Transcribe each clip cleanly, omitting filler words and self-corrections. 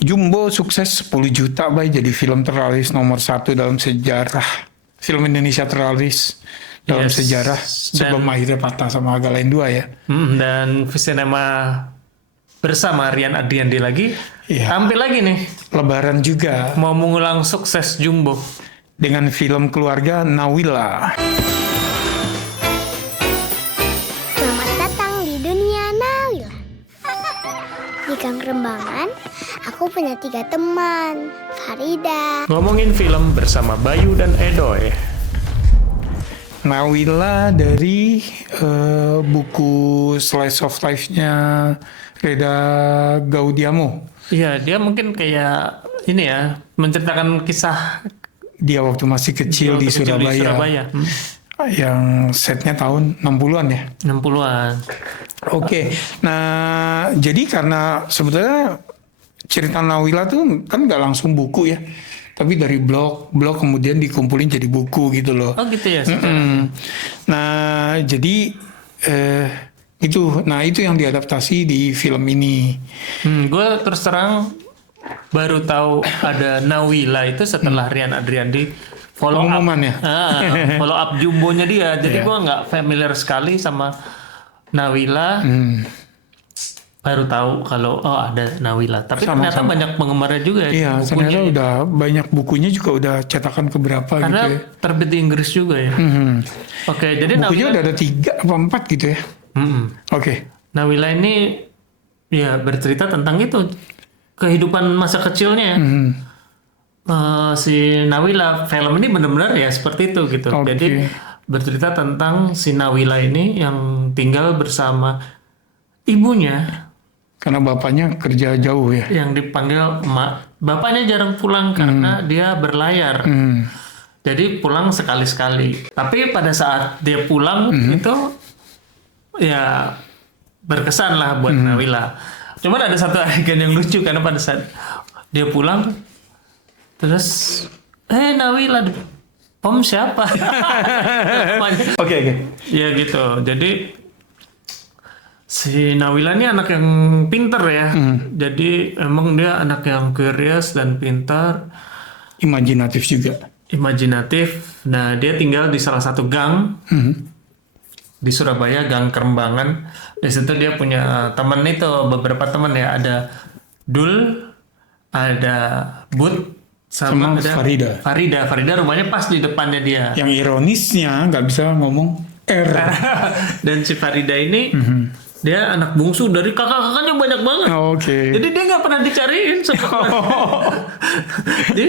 Jumbo sukses 10 juta bay jadi film terlaris nomor satu dalam sejarah film Indonesia terlaris dalam Yes. sejarah sebelum akhirnya patah sama Agalain 2 ya. Dan Visinema bersama Rian Adriandi lagi Iya. tampil lagi nih Lebaran juga mau mengulang sukses Jumbo. dengan film keluarga Nawila. Selamat datang di dunia Nawila. Di Gang Rembangan, aku punya 3 teman. Farida, Ngomongin film bersama Bayu dan Edoy. Nawila dari buku Slice of Life-nya Reda Gaudiamo. Iya, dia mungkin kayak ini ya, menceritakan kisah Dia waktu masih kecil di Surabaya. Yang setnya tahun 60-an ya. 60-an. Oke, nah jadi karena sebetulnya cerita Nawila tuh kan nggak langsung buku ya, tapi dari blog kemudian dikumpulin jadi buku gitu loh. Oh gitu ya. Nah jadi itu yang diadaptasi di film ini. Gue terus terang baru tahu ada Nawila itu setelah Rian Adriandi follow up, Pengumuman ya? follow up jumbonya dia. Jadi Iya. gue nggak familiar sekali sama Nawila. Baru tahu kalau ada Nawila. Tapi ternyata banyak penggemarnya juga ya. Iya, bukunya. ternyata udah banyak bukunya juga udah cetakan keberapa Karena gitu ya. terbit di Inggris juga ya. Oke, jadi Bukunya Nawila, udah ada 3 apa 4 gitu ya. Oke. Nawila ini ya bercerita tentang itu kehidupan masa kecilnya. Si Nawila film ini benar-benar ya seperti itu gitu. Oke. Jadi bercerita tentang si Nawila ini yang tinggal bersama ibunya Karena bapaknya kerja jauh ya. yang dipanggil emak. Bapaknya jarang pulang karena dia berlayar. Jadi pulang sekali-sekali. Tapi pada saat dia pulang itu ya berkesan lah buat Nawila. Cuman ada satu adegan yang lucu karena pada saat dia pulang terus Nawila, Om siapa? Oke. Ya gitu. Jadi si Nawila ini anak yang pinter ya. Jadi emang dia anak yang curious dan pintar, Imajinatif juga. imajinatif. Nah, dia tinggal di salah satu gang di Surabaya, Gang Kerembangan. Di situ dia punya teman itu, beberapa teman ya. Ada Dul, ada Bud, sama ada Farida. Farida rumahnya pas di depannya dia. Yang ironisnya nggak bisa ngomong R. Dan si Farida ini dia anak bungsu dari kakak-kakaknya banyak banget. Oke. Jadi dia nggak pernah dicariin. Jadi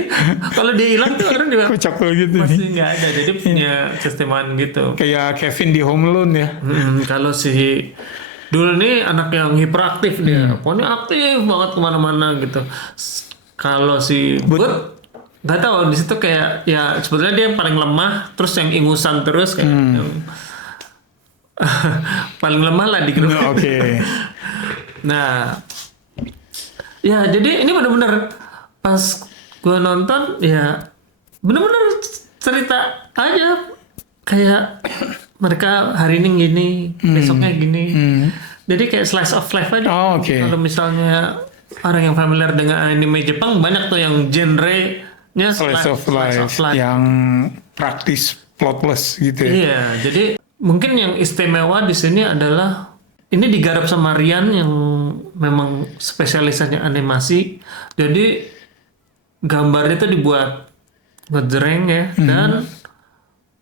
kalau dia hilang tuh orang juga Kocak lo gitu nih. masih nggak ada. Jadi punya sisteman gitu. Kayak Kevin di Home Alone ya. Kalau si Dul nih anak yang hiperaktif dia, pokoknya aktif banget kemana-mana gitu. Kalau si Bud nggak tahu di situ kayak ya sebetulnya dia yang paling lemah, terus yang ingusan terus kayak yang paling lemah lah di grup. Oke. Nah, ya jadi ini benar-benar pas gue nonton ya benar-benar cerita aja kayak mereka hari ini gini, besoknya gini. Jadi kayak slice of life aja. Oh, oke. Kalau misalnya orang yang familiar dengan anime Jepang banyak tuh yang genre-nya Slice of life yang praktis plotless gitu ya. Iya, jadi mungkin yang istimewa di sini adalah ini digarap sama Rian yang memang spesialisanya animasi. Jadi gambarnya itu dibuat ngejreng ya dan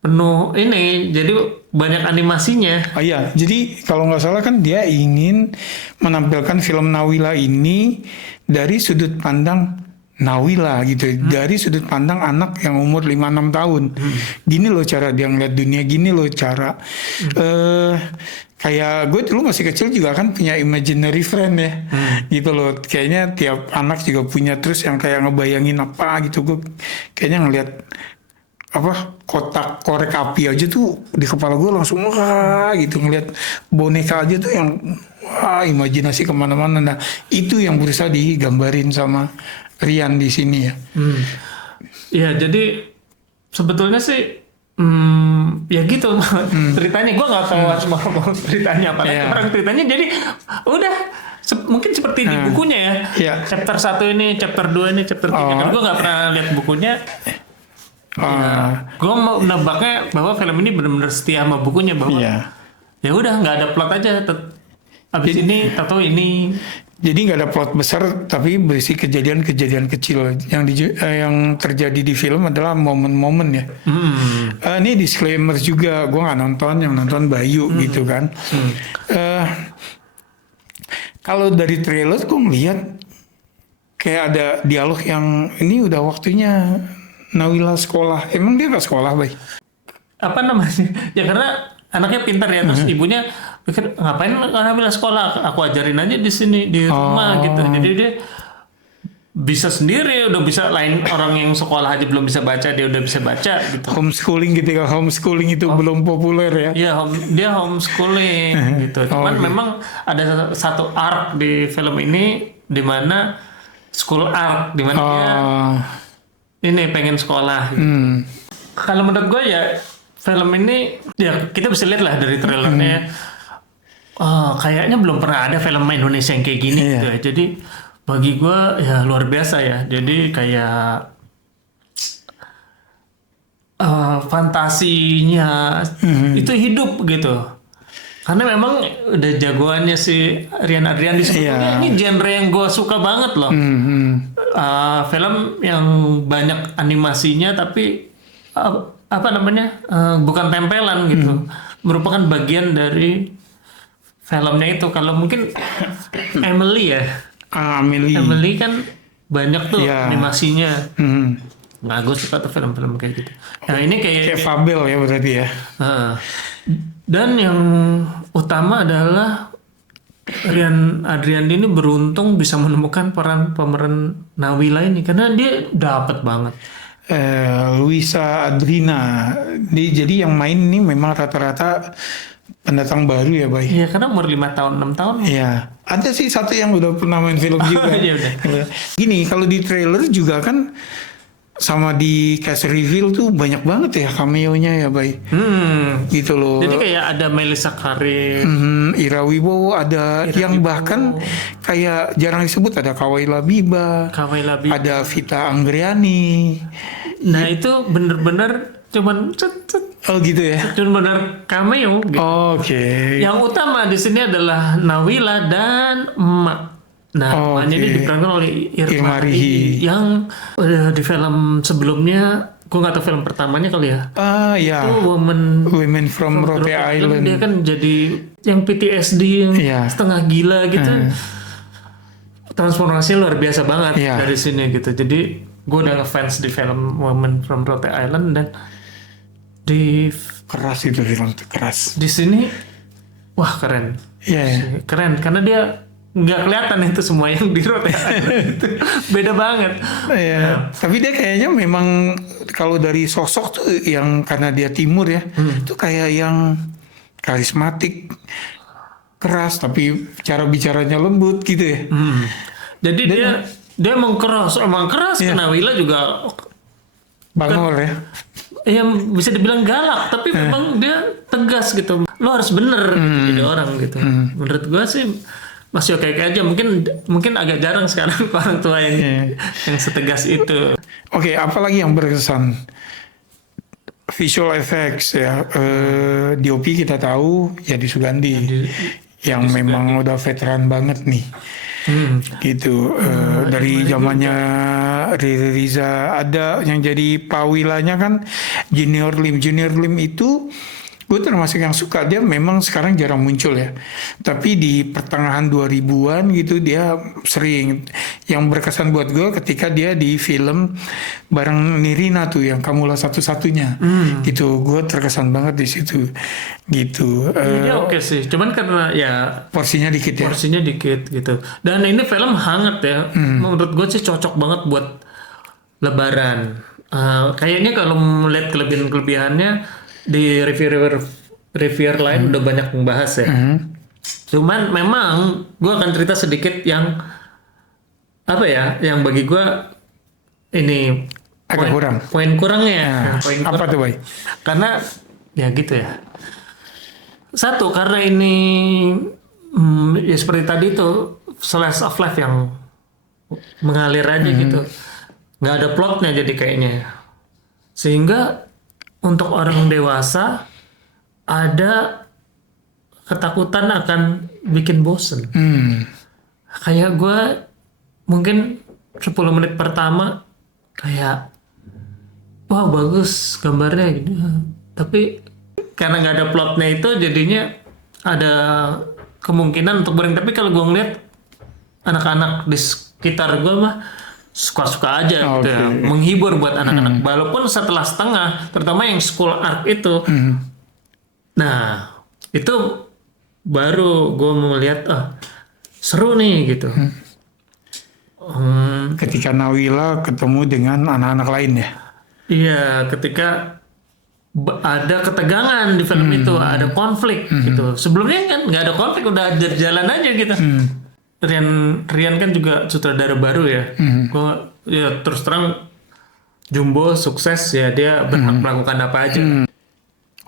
penuh ini. Jadi banyak animasinya. Oh iya, jadi kalau nggak salah kan dia ingin menampilkan film Nawila ini dari sudut pandang Nawila gitu, dari sudut pandang anak yang umur 5-6 tahun. Gini loh cara dia ngeliat dunia, gini loh cara kayak gue dulu masih kecil juga kan punya imaginary friend ya, gitu loh. Kayaknya tiap anak juga punya, terus yang kayak ngebayangin apa gitu. Gue kayaknya ngeliat apa kotak korek api aja tuh di kepala gue langsung wah gitu, ngeliat boneka aja tuh yang wah imajinasi kemana-mana. Nah itu yang berusaha digambarin sama Rian di sini ya. Ya jadi sebetulnya sih ya gitu ceritanya. Gue nggak tahu harus mau ceritanya apa. Iya. Orang ceritanya jadi udah mungkin seperti di bukunya ya. Iya. Chapter 1 ini, chapter 2 ini, chapter 3. Karena gue nggak pernah lihat bukunya. Gue mau nebaknya bahwa film ini benar-benar setia sama bukunya, bahwa ya udah nggak ada plot aja. Abis ini tato ini. Jadi nggak ada plot besar, tapi berisi kejadian-kejadian kecil yang terjadi di film adalah momen-momen ya. Ini disclaimer juga, gue nggak nonton, yang nonton Bayu gitu kan. Kalau dari trailer gue ngeliat kayak ada dialog yang ini udah waktunya Nawila sekolah. Emang dia nggak sekolah, Bay? Apa namanya? Ya karena anaknya pintar ya, terus ibunya pikir ngapain Nawila sekolah? Aku ajarin aja di sini di rumah gitu. Jadi dia bisa sendiri, udah bisa, lain orang yang sekolah aja belum bisa baca, dia udah bisa baca gitu. Homeschooling gitu ya, homeschooling itu belum populer ya? Iya, dia homeschooling gitu. Cuman memang ada satu arc di film ini di mana school arc, di mana dia ini pengen sekolah. Gitu. Kalau menurut gue ya film ini ya kita bisa lihat lah dari trailernya. Kayaknya belum pernah ada film Indonesia yang kayak gini gitu ya. Jadi bagi gue ya luar biasa ya. Jadi kayak fantasinya itu hidup gitu. Karena memang udah jagoannya si Rian Adrian sebetulnya ini genre yang gue suka banget loh. Film yang banyak animasinya tapi apa namanya bukan tempelan gitu. Merupakan bagian dari filmnya itu. Kalau mungkin Emily ya. Emily kan banyak tuh animasinya. Nah, gue suka tuh film-film kayak gitu. Nah, ini kayak Fabel ya berarti ya. Dan yang utama adalah Rian Adrian ini beruntung bisa menemukan pemeran Nawila ini karena dia dapat banget. Luisa Adrina. Jadi yang main ini memang rata-rata pendatang baru ya, Bay? Iya, karena umur 5 tahun, 6 tahun. Iya. Ada sih satu yang udah pernah main film juga. Iya, udah. Gini, kalau di trailer juga kan sama di cast reveal tuh banyak banget ya cameo-nya ya, Bay. Gitu loh. Jadi kayak ada Melissa Karim, Ira Wibowo, ada yang bahkan kayak jarang disebut, ada Kawai Labiba, ada Vita Anggriani. Nah itu bener-bener cuman oh gitu ya. Cuman bener cameo. Gitu. Oke. Yang utama di sini adalah Nawila dan Emak. Nah, emaknya ini diperankan oleh Irma Rihi yang di film sebelumnya, gue nggak tahu film pertamanya kali ya. Ya. Itu Women from Rote Island. Dia kan jadi yang PTSD yang setengah gila gitu. Transformasinya luar biasa banget dari sini gitu. Jadi gue udah ngefans di film Women from Rote Island dan di keras itu film keras. Di sini wah keren. Keren karena dia nggak kelihatan itu semua yang di Rote Island. Beda banget. Tapi dia kayaknya memang kalau dari sosok tuh yang karena dia timur ya, itu kayak yang karismatik, keras tapi cara bicaranya lembut gitu ya. Jadi dia emang keras Nawila juga bangor ya. Yang bisa dibilang galak tapi memang dia tegas gitu. Lo harus bener jadi orang gitu. Menurut gua sih masih oke aja, mungkin agak jarang sekarang orang tua yang setegas itu. Oke, apalagi yang berkesan? Visual effects ya, DOP kita tahu Yadi Sugandi yang memang udah veteran banget nih. Gitu dari zamannya Riri Riza, ada yang jadi Pawilanya kan Junior Lim itu gue termasuk yang suka. Dia memang sekarang jarang muncul ya, tapi di pertengahan 2000-an gitu dia sering. Yang berkesan buat gue ketika dia di film bareng Nirina tuh yang Kamulah Satu-Satunya gitu, gue terkesan banget di situ gitu. Iya oke sih, cuman karena ya porsinya dikit gitu. Dan ini film hangat ya, menurut gue sih cocok banget buat Lebaran. Kayaknya kalau melihat kelebihannya di reviewer lain udah banyak membahas ya. Cuman memang gue akan cerita sedikit yang apa ya, yang bagi gue ini agak kurang. Poin kurangnya. Apa tuh, Boy? Karena ya gitu ya. Satu, karena ini ya seperti tadi tuh slice of life yang mengalir aja gitu, nggak ada plotnya jadi kayaknya, sehingga untuk orang dewasa ada ketakutan akan bikin bosen. Kayak gue mungkin 10 menit pertama kayak wah bagus gambarnya gitu, tapi karena nggak ada plotnya itu jadinya ada kemungkinan untuk boring. Tapi kalau gue ngeliat anak-anak di sekitar gue mah suka-suka aja gitu ya, menghibur buat anak-anak. Walaupun setelah setengah, terutama yang school arc itu, nah itu baru gue melihat seru nih gitu. Ketika Nawila ketemu dengan anak-anak lain ya. Iya, ketika ada ketegangan di film itu, ada konflik gitu. Sebelumnya kan nggak ada konflik, udah jalan aja gitu. Rian kan juga sutradara baru ya. Gua ya terus terang Jumbo sukses ya, dia berhak melakukan apa aja.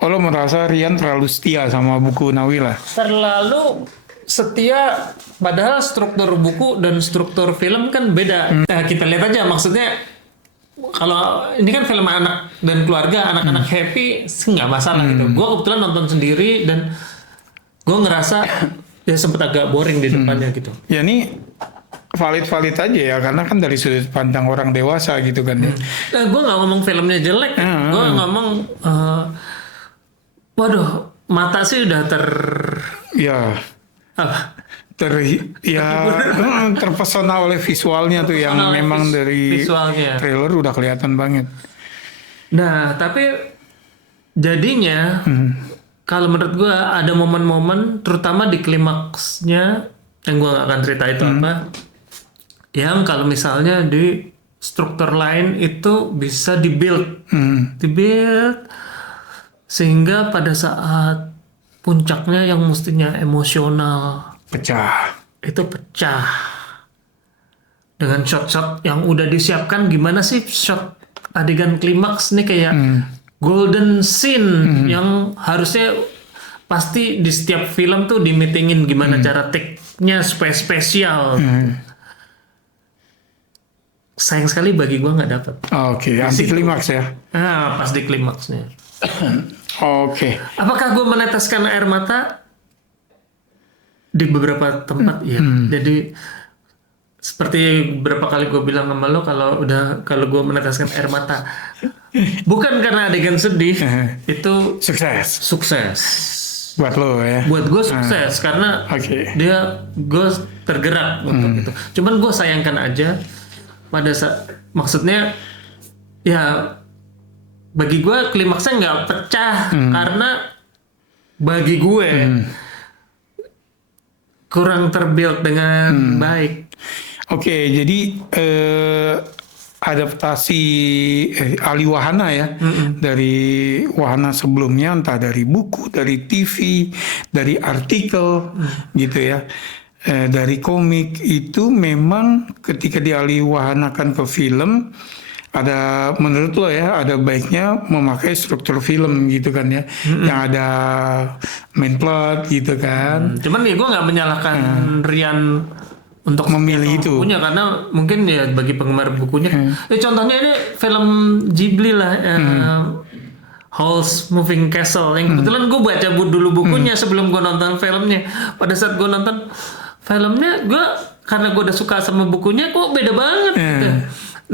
Oh, lo merasa Rian terlalu setia sama buku Nawila? Terlalu setia, padahal struktur buku dan struktur film kan beda. Nah, kita lihat aja, maksudnya kalau ini kan film anak dan keluarga, anak-anak happy sih nggak masalah gitu. Gue kebetulan nonton sendiri dan gue ngerasa ya sempet agak boring di depannya gitu. Ya ini valid-valid aja ya, karena kan dari sudut pandang orang dewasa gitu kan ya. Nah, gue nggak ngomong filmnya jelek, gue ngomong waduh, mata sih udah Ya terpesona oleh visualnya tuh yang memang dari visualnya. trailer udah kelihatan banget. Nah, tapi jadinya kalau menurut gue ada momen-momen, terutama di klimaksnya, yang gue gak akan cerita itu apa, yang kalau misalnya di struktur lain itu bisa dibuild sehingga pada saat puncaknya yang mestinya emosional itu pecah dengan shot-shot yang udah disiapkan. Gimana sih shot adegan klimaks nih kayak golden scene yang harusnya pasti di setiap film tuh dimeetingin gimana cara take-nya supaya spesial. Sayang sekali bagi gua nggak dapet. Oke, anti klimaks ya. Pas di klimaksnya. Oke. Apakah gue meneteskan air mata? Di beberapa tempat ya. Jadi seperti beberapa kali gue bilang sama lo, kalau gue meneteskan air mata bukan karena adegan sedih, itu sukses buat lo ya. Buat gue sukses karena gue tergerak untuk itu. Cuman gue sayangkan aja pada saat, maksudnya ya bagi gue klimaksnya nggak pecah karena bagi gue kurang terbuild dengan baik. Oke, jadi adaptasi ahli wahana ya dari wahana sebelumnya, entah dari buku, dari TV, dari artikel gitu ya, dari komik, itu memang ketika dialih wahanakan ke film, ada menurut lo ya, ada baiknya memakai struktur film gitu kan ya, yang ada main plot gitu kan. Cuman ya gue nggak menyalahkan Rian untuk memilih itu bukunya, karena mungkin ya bagi penggemar bukunya. Contohnya ini film Ghibli lah, Howl's Moving Castle, yang kebetulan gue baca dulu bukunya sebelum gue nonton filmnya. Pada saat gue nonton filmnya, karena gue udah suka sama bukunya, kok beda banget gitu.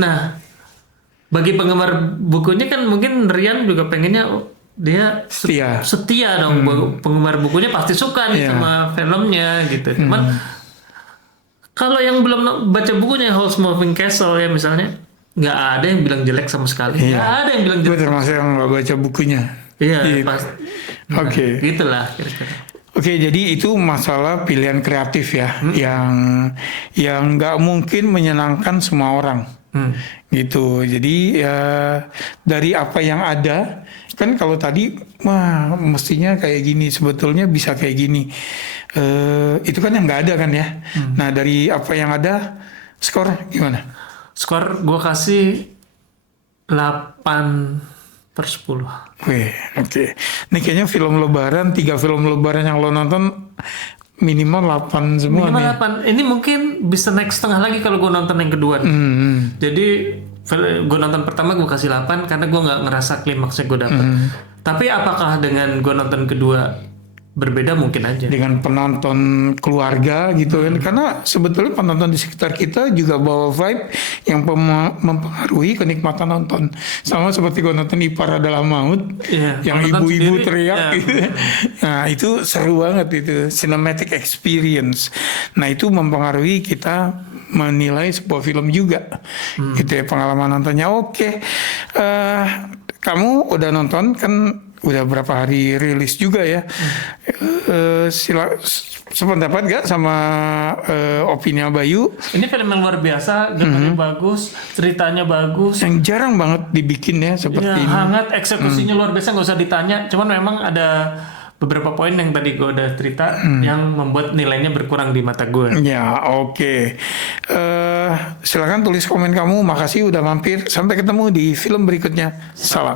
Nah, bagi penggemar bukunya kan mungkin Rian juga pengennya dia setia dong. Penggemar bukunya pasti suka nih sama filmnya gitu. Cuman kalau yang belum baca bukunya Howl's Moving Castle ya misalnya, nggak ada yang bilang jelek sama sekali. Nggak ada yang bilang jelek. Gue termasuk yang nggak baca bukunya. Iya, pasti. Oke. Gitulah kira-kira. Oke, jadi itu masalah pilihan kreatif ya, yang nggak mungkin menyenangkan semua orang. Gitu. Jadi ya dari apa yang ada kan, kalau tadi wah mestinya kayak gini, sebetulnya bisa kayak gini, itu kan yang nggak ada kan ya. Nah, dari apa yang ada, skor gimana? Skor gue kasih 8/10. Oke. Ini kayaknya film lebaran, 3 film lebaran yang lo nonton minimal 8 semua Minimal nih. 8. Ini mungkin bisa naik setengah lagi kalau gue nonton yang kedua. Jadi gue nonton pertama gue kasih 8 karena gue nggak ngerasa klimaksnya gue dapet. Tapi apakah dengan gue nonton kedua berbeda? Mungkin aja. Dengan penonton keluarga gitu kan, karena sebetulnya penonton di sekitar kita juga bawa vibe yang mempengaruhi kenikmatan nonton, sama seperti kalau nonton Ipar Adalah Maut, Iya, yang nonton ibu-ibu sendiri, teriak ya. gitu. Nah itu seru banget itu, cinematic experience. Nah itu mempengaruhi kita menilai sebuah film juga, gitu ya, pengalaman nontonnya. Oke, kamu udah nonton kan? Udah berapa hari rilis juga ya. Sependapat gak sama opini Bayu? Ini film yang luar biasa, gambarnya bagus, ceritanya bagus. Yang jarang banget dibikin ya seperti Ya, ini. hangat, eksekusinya luar biasa, nggak usah ditanya. Cuman memang ada beberapa poin yang tadi gue udah cerita yang membuat nilainya berkurang di mata gue. Ya, oke. Silakan tulis komen kamu. Makasih udah mampir. Sampai ketemu di film berikutnya. Salam.